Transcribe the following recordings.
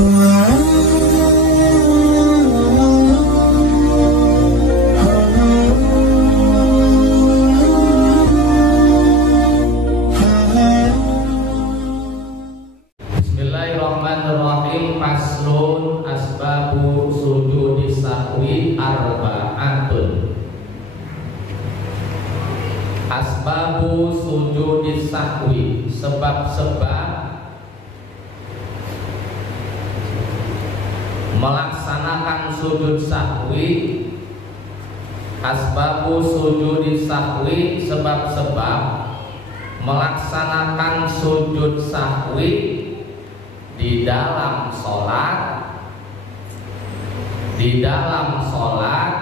Bismillahirrahmanirrahim. Faslun asbabu sujudis sahwi arba'atun. Asbabu sujudis sahwi, sebab-sebab melaksanakan sujud sahwi. Asbabu sujudis sahwi, sebab-sebab melaksanakan sujud sahwi di dalam sholat. Di dalam sholat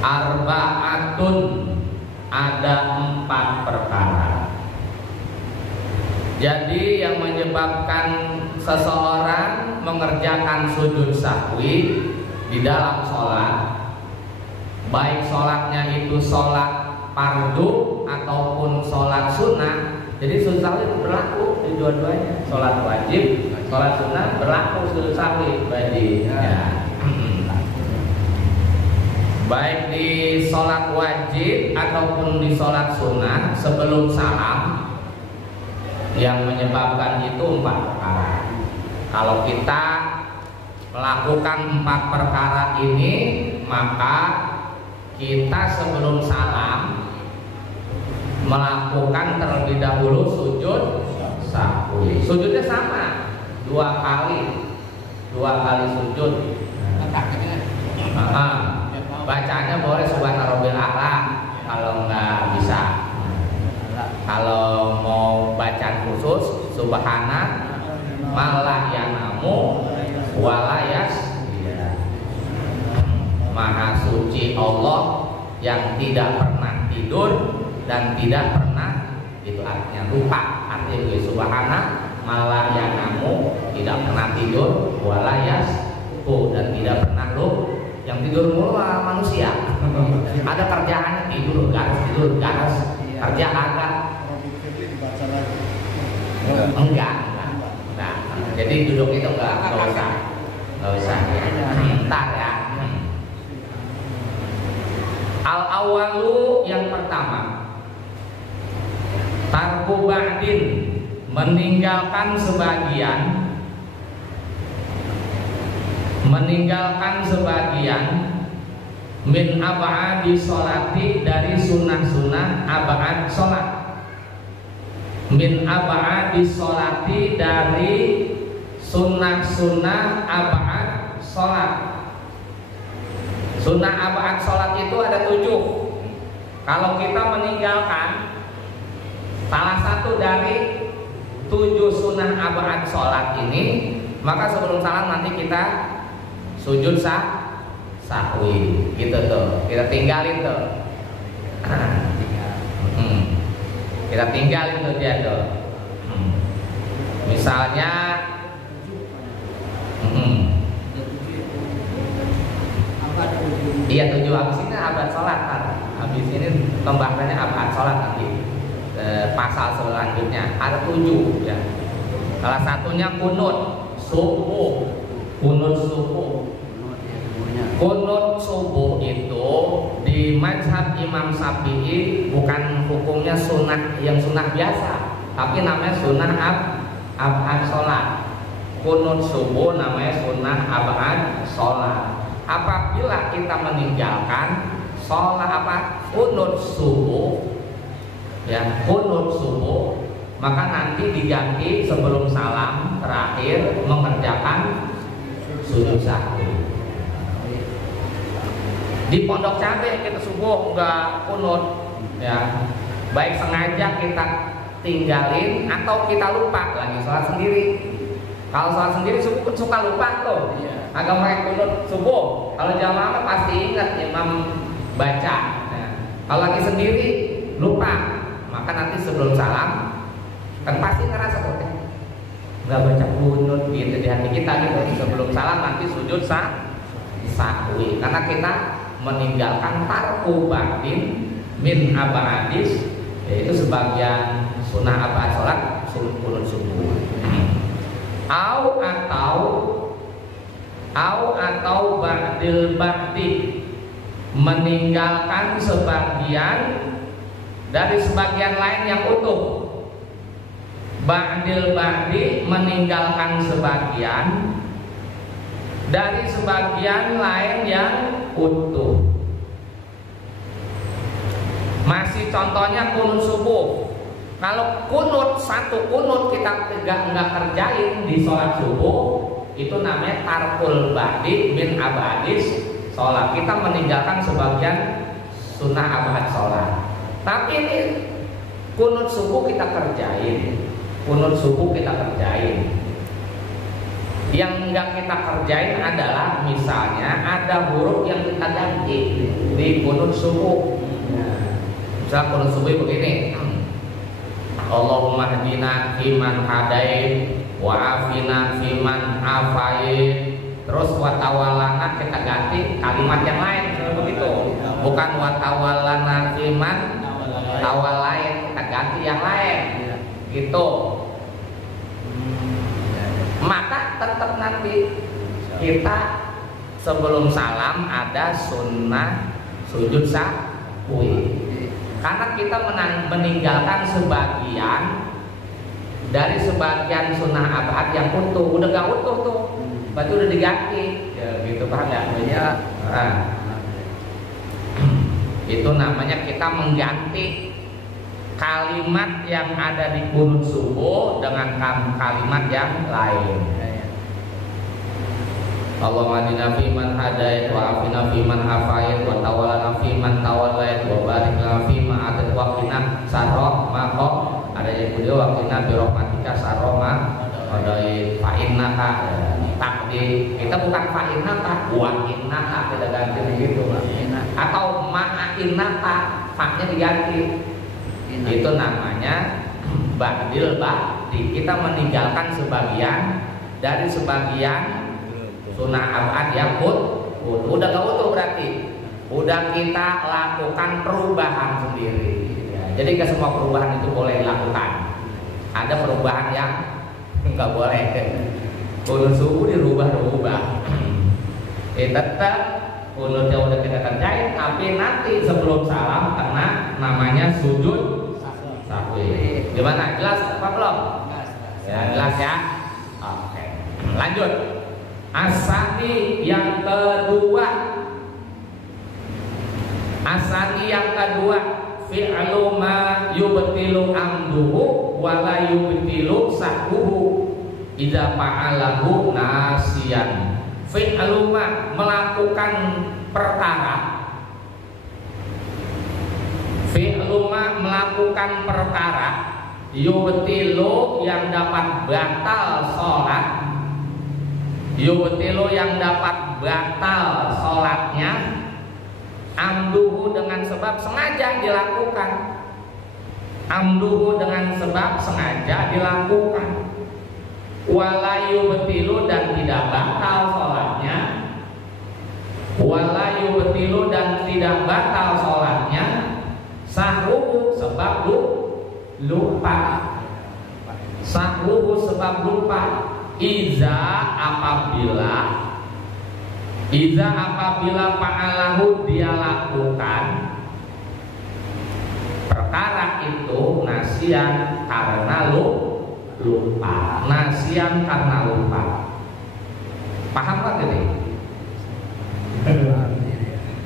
arba'atun, ada 4 perkara. Jadi yang menyebabkan seseorang mengerjakan sujud sahwi di dalam sholat, baik sholatnya itu sholat fardu ataupun sholat sunnah. Jadi sujud sahwi berlaku di dua-duanya, sholat wajib, sholat sunnah berlaku sujud sahwi bagi ya. Baik di sholat wajib ataupun di sholat sunnah sebelum salam, yang menyebabkan itu 4 perkara. Kalau kita melakukan 4 perkara ini, maka kita sebelum salam melakukan terlebih dahulu sujud sahwi. Sujudnya sama, 2 kali sujud. Bacanya boleh subhana rabbil a'la kalau nggak bisa. Kalau mau bacaan khusus subhana malah yanamu walayas, maha suci Allah yang tidak pernah tidur dan tidak pernah, itu artinya lupa. Artinya subhana malah yanamu, tidak pernah tidur, walayas dan tidak pernah lupa. Yang tidur mulu manusia. Ada kerjaannya tidur garas, kerja agak enggak. Nah, jadi duduk itu enggak usah ya. Ntar ya. Al awalu, yang pertama, tarku ba'din, meninggalkan sebagian min ab'adi sholati, dari sunnah-sunnah ab'ad sholat. Min ab'adi sholati, dari sunnah-sunnah ab'ad sholat. Sunnah ab'ad sholat itu ada 7. Kalau kita meninggalkan salah satu dari 7 sunnah ab'ad sholat ini, maka sebelum salam nanti kita sujud sahwi gitu tuh, kita tinggalin tuh. Kita tinggalin tuh dia tuh. Misalnya iya 7, habis ini abad sholat kan. Habis ini pembahasannya abad sholat nanti. Pasal selanjutnya ada 7 ya. Salah satunya kunut subuh. Kunut subuh itu di mazhab Imam Syafi'i bukan hukumnya sunnah yang sunnah biasa, tapi namanya sunnah ab'ad sholat. Kunut subuh namanya sunnah ab'ad sholat. Apabila kita meninggalkan sholat kunut subuh ya, kunut subuh, maka nanti diganti sebelum salam terakhir mengerjakan sujud sahwi. Di Pondok Cabe kita subuh enggak kunut ya, baik sengaja kita tinggalin atau kita lupa lagi sholat sendiri. Kalau sholat sendiri subuh suka lupa tuh, agak pakai kunut subuh. Kalau jamaah pasti ingat imam baca ya. Kalau lagi sendiri lupa, maka nanti sebelum salam kan pasti ngerasa kok nggak baca kunut gitu di hati kita gitu. Sebelum salam nanti sujud sahwi, karena kita meninggalkan tarku ba'din min abadis, yaitu sebagian sunnah abad sholat kunut subuh. atau ba'dil ba'di, meninggalkan sebagian dari sebagian lain yang utuh. Ba'dil ba'di, meninggalkan sebagian dari sebagian lain yang utuh. Masih contohnya kunut subuh. Kalau kunut, satu kunut kita nggak kerjain di sholat subuh, itu namanya tarkul ba'di min abadis sholat. Kita meninggalkan sebagian sunnah abad sholat. Tapi ini kunut subuh kita kerjain. Kunut subuh kita kerjain. Yang enggak kita kerjain adalah misalnya ada huruf yang kita ganti di kunut subuh. Misal kunut subuh begini, Allahumma hdina fiman hadait wa afina fiman afait. Terus wa tawallana kita ganti kalimat yang lain seperti begitu. Bukan wa tawallana fiman tawallain, kita ganti yang lain. Gitu. Maka tetap nanti kita sebelum salam ada sunnah sujud sahwi. Karena kita meninggalkan sebagian dari sebagian sunnah abad yang utuh. Udah gak utuh tuh, berarti udah diganti ya, gitu, paham gak? Ya. Itu namanya kita mengganti kalimat yang ada di kunut subuh dengan kalimat yang lain. Allahumma hdina fiman hadait wa afina fiman afait wa tawallana fiman tawallait wa barik lana fima atait wa qina sarra ma qad. Ada yang kedua wa qina bi rahmatika sarra ma qadait fa innaka takdi. Kita bukan fa innaka, wa innaka kita ganti begitu, atau ma innaka, fa-nya diganti. Itu namanya ba'dil ba'di. Kita meninggalkan sebagian dari sebagian sunnah abad yang udah gak utuh, berarti udah kita lakukan perubahan sendiri ya. Jadi gak semua perubahan itu boleh dilakukan. Ada perubahan yang nggak boleh. Kunut subuh dirubah-rubah. Tetap kunutnya udah kita kerjain, tapi nanti sebelum salam karena namanya sujud sahwi. Gimana? Jelas apa belum? Ya, jelas ya. Oke. Lanjut. Asani yang kedua. Asani yang kedua, fi'lu ma yubtilu amduhu wa la yubtilu sahbuhu idza fa'alahu nasiyan. Fi'lu ma, melakukan perkara. Fi'lu ma, melakukan perkara, yubtilu yang dapat batal sholat. Yubtilu yang dapat batal sholatnya, amduhu dengan sebab sengaja dilakukan. Amduhu dengan sebab sengaja dilakukan. Wala yubtilu dan tidak batal sholatnya. Wala yubtilu dan tidak batal sholatnya. Sahruhu sebab lupa. Sahruhu sebab lupa. Iza apabila fa'alahu dia lakukan perkara itu nasian karena lupa. Nasian karena lupa. Paham kan ini?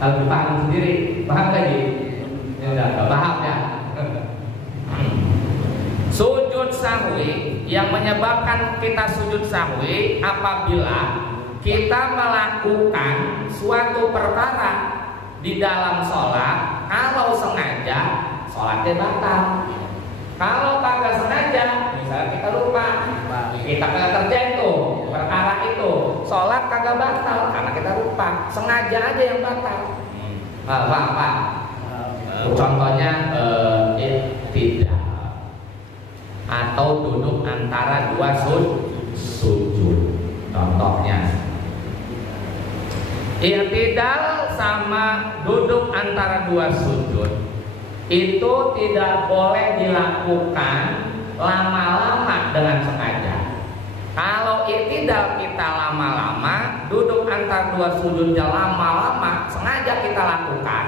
Kalau dipaham sendiri, paham lagi? Enggak paham ya. Sujud sahwi yang menyebabkan kita sujud sahwi apabila kita melakukan suatu perkara di dalam sholat. Kalau sengaja, sholatnya batal. Kalau kagak sengaja, misalnya kita lupa, kita kagak kerjain tuh perkara itu, sholat kagak batal karena kita lupa. Sengaja aja yang batal. Apa? Contohnya tidak, atau duduk antara dua sujud. Contohnya i'tidal sama duduk antara dua sujud itu tidak boleh dilakukan lama-lama dengan sengaja. Kalau kalau i'tidal kita lama-lama, duduk antar dua sujudnya lama-lama, sengaja kita lakukan,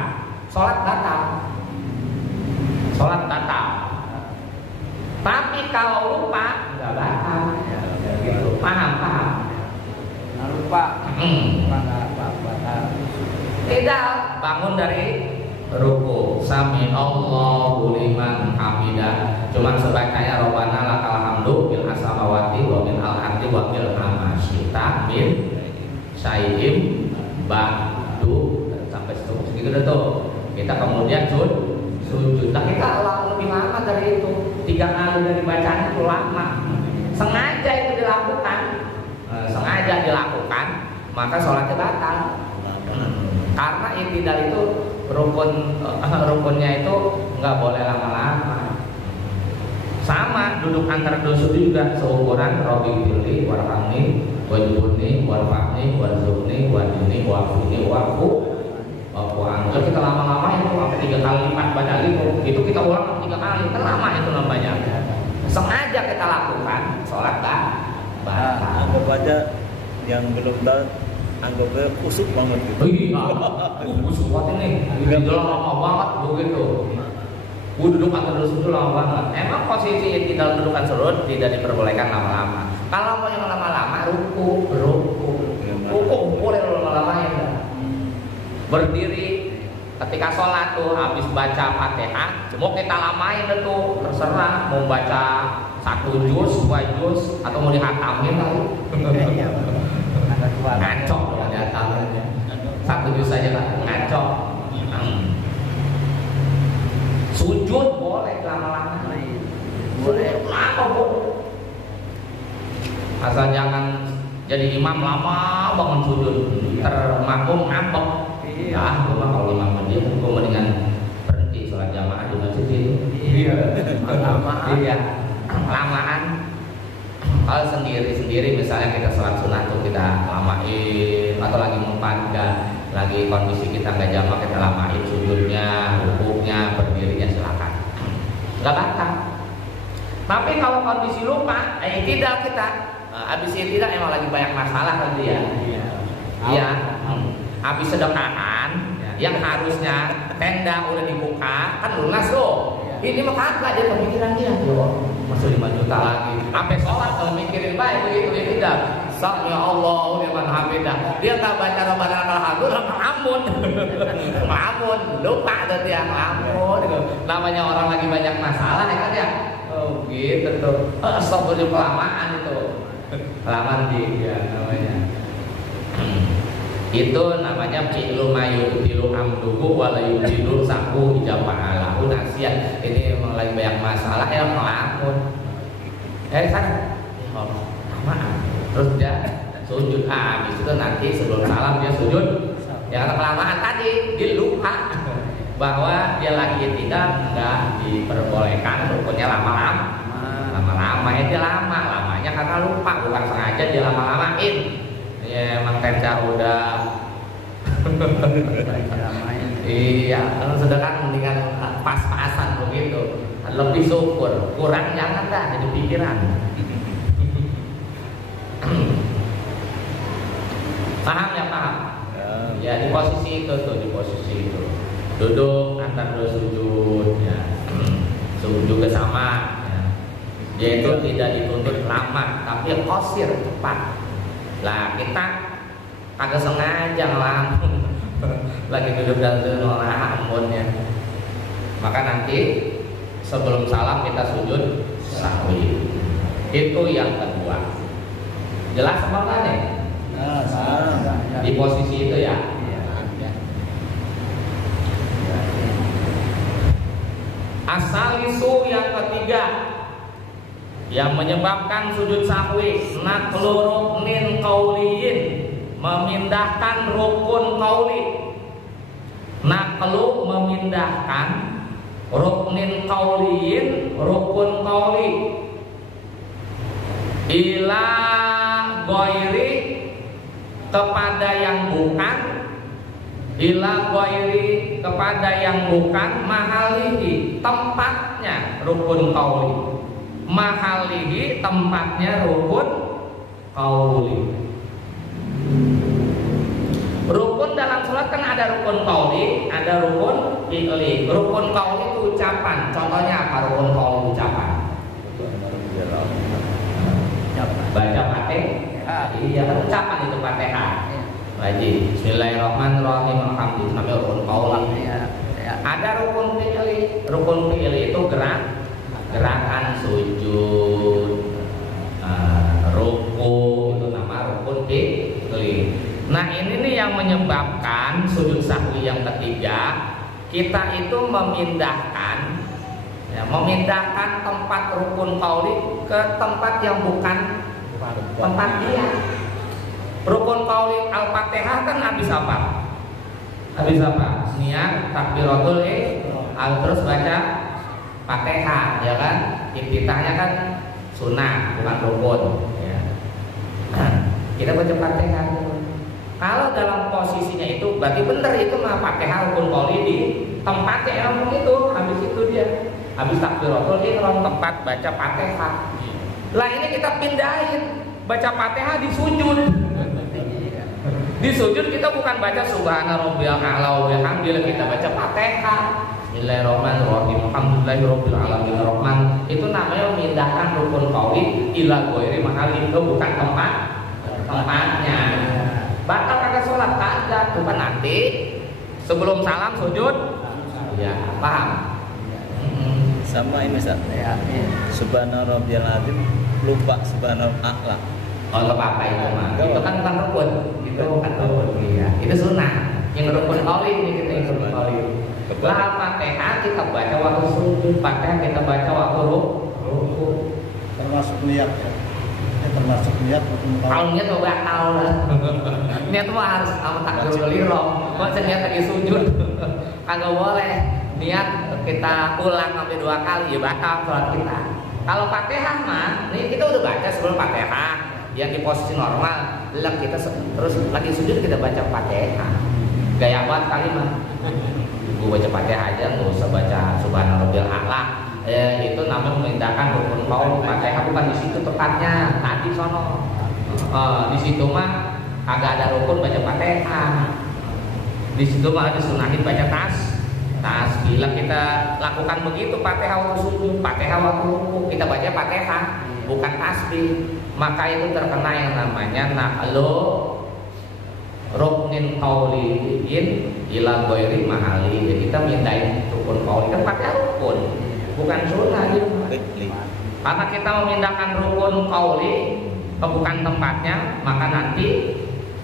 sholat batal. Sholat batal. Tapi kalau lupa, nggak batal. Gitu. Paham? Lupa. Batal. Tidak, bangun dari ruku, sami Allahu liman hamidah. Cuma sebacanya Rabbana lakal hamdu bil asamawati wa min al-ardi wa bil hamasyita min sayyim ba'du sampai segitu dah tuh. Kita kemudian sujud. Nah kita lebih lama dari itu. 3 kali dari bacaan itu lama. Sengaja itu dilakukan. Sengaja dilakukan, maka sholatnya batal. Karena i'tidal itu rukunnya itu nggak boleh lama-lama. Sama duduk antara dua sujud juga seukuran Rabbi firli warhamni wajburni warfa'ni warzuqni wadini wa'fini wa'fu kalau kita lama-lama itu sampai 3 kali lipat baca itu kita ulang 3 kali, kan lama itu namanya. Sengaja kita lakukan, sholat batal. Anggap aja yang belum tahu, anggapnya kusuk banget gitu. Iya, kusuk banget ini. Ini lama banget begitu. Duduk atau duduk lama banget. Emang posisi tidak dudukan surut tidak diperbolehkan lama-lama. Kalau mau yang lama-lama, ruku boleh lama-lamain. Berdiri ketika sholat tuh habis baca Fatihah, mau kita lamain tuh terserah mau baca 1 juz, 2 juz atau mau dihatamin kali. Ngacok kalau dihatamin. 1 juz saja kan ngacok. Sujud boleh lama-lama. Boleh asal jangan jadi imam lama bangun sujud termakmum ngambek. Ya, kalau imam dia hukum dengan berhenti sholat jamaah di masjid itu. Iya, lamaan. Kalau sendiri misalnya kita sholat sunat tuh kita lamain, atau lagi lagi kondisi kita nggak jamak kita lamain sujudnya, rukuknya, berdirinya silakan. Nggak batal. Tapi kalau kondisi lupa, tidak kita. Habis itu tidak emang lagi banyak masalah kan dia. Iya. Habis sedekahan yang harusnya tenda udah dibuka kan lunas tuh. Ini mah kagak dia pemikiran dia tuh. Masih 5 juta lagi. Sampai sholat kalau mikirin baik begitu ya tidak. Sami Allahu liman hamidah. Dia tak baca Rabbana lakal hamdu ngelamun. Ngelamun, lupa tuh dia ngelamun. Namanya orang lagi banyak masalah ya kan ya. Oh gitu tuh. Stop dulu kelamaan itu. Kelamaan dia namanya. Itu namanya fi'lu mayutilu amduhu wa la yujilu sahu ijaba'alahu nasiyan. Ini memang lagi banyak masalah ya ngelamun. Sana maaf. Terus dia sujud habis itu nanti sebelum salam dia sujud. Yang kelamaan tadi dia lupa bahwa dia lagi tidak enggak diperbolehkan rukunnya lama-lama. Lama-lama ya dia lamanya karena lupa, bukan sengaja dia lama-lamain. Ya emang tenda udah iya, sedangkan mendingan pas-pasan begitu. Lebih syukur, kurang jangan dah jadi pikiran. Paham ya paham? Ya di posisi itu tuh, di posisi itu. Duduk antar dua sujud ya. Sujud juga sama ya. Dia itu tidak dituntut lama, tapi qasir cepat. Lah kita kagak sengaja ngelamun lagi duduk dan ngelamun ya. Maka nanti sebelum salam kita sujud sahwi. Itu yang kedua. Jelas apa enggak nih? Di posisi itu ya. Asalisu yang ketiga yang menyebabkan sujud sahwi naqlu ruknin qauliyin, memindahkan rukun qauli. Naqlu memindahkan ruknin qauliyin, rukun qauli ila ghairi kepada yang bukan, ila ghairi kepada yang bukan, mahalihi tempatnya rukun qauli, mahalihi tempatnya rukun qauli. Rukun dalam sholat kan ada rukun qauli, ada rukun fi'li. Rukun qauli itu ucapan. Contohnya apa rukun qauli ucapan? Baca Fatihah. Iya kan ucapan itu Fatihah. Wajib. Bismillahirrahmanirrahim. Alhamdulillah namanya rukun qauli. Ada rukun fi'li. Rukun fi'li itu gerakan sujud, ruku, itu nama rukun fi'li. Nah ini nih yang menyebabkan sujud sahwi yang ketiga, kita itu memindahkan tempat rukun qauli ke tempat yang bukan tempat dia. Rukun qauli Al-Fatihah kan habis apa? Habis apa? Niat, takbiratul ihram, terus baca Fatihah, ya kan? Iftitahnya kan sunnah, bukan rukun. Ya. Kita baca Fatihah. Kalau dalam posisinya itu, berarti benar itu mah Fatihah rukun qauli di tempatnya yang itu, habis itu dia. Habis takbiratul ihram tempat baca Fatihah. Lah ini kita pindahin baca Fatihah di sujud. Di sujud kita bukan baca subhana rabbiyal a'la wa bihamdihi, kita baca Fatihah. Bismillahirrahmanirrahim. Alhamdulillahirabbil alamin arrahman. Itu namanya memindahkan rukun qauli ila ghairi mahalli, itu bukan tempatnya. Batal kagak sholat kagak, bukan nanti sebelum salam sujud. Ya, paham? Sama ini Ustaz. Subhana rabbiyal azim, lupa subhana a'la. Oh, enggak apa-apa itu mah. Itu kan bukan rukun. Itu bukan rukun. Iya. Itu sunnah. Yang rukun qauli ini kita yang rukun qauli. Lah Fatihah kita baca waktu sujud, Fatihah kita baca waktu ruku. Termasuk niat ya. Termasuk niat kalau niat mau batal lah. Niat mah harus sama takbiratul ihram. Kalau niat lagi sujud kagak boleh. Niat kita ulang sampai 2 kali ya batal sholat kita. Kalau Fatihah mah, ini kita udah baca sebelum Fatihah yang di posisi normal, lah kita terus lagi sujud kita baca Fatihah. Gaya banget kali mah. Gue baca Fatihah aja, nggak usah baca subhana rabbiyal a'la. Itu namanya memindahkan rukun qauli. Fatihah bukan di situ tepatnya, tadi sono. Di situ mah agak ada rukun baca Fatihah. Di situ mah disunahin baca tasbih. Kita lakukan begitu Fatihah waktu sujud, Fatihah waktu ruku, kita baca Fatihah, bukan tasbih. Maka itu terkena yang namanya naqlu ruknin qauliyin ila ghairi mahali. Jadi kita mindahin rukun qauli, kan Fatihah rukun, bukan sunnah gitu. Karena kita memindahkan rukun qauli ke bukan tempatnya, maka nanti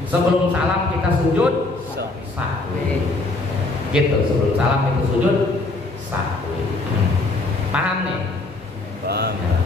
sebelum salam kita sujud sahwi. Gitu, sebelum salam itu sujud sahwi. Paham nih? Paham.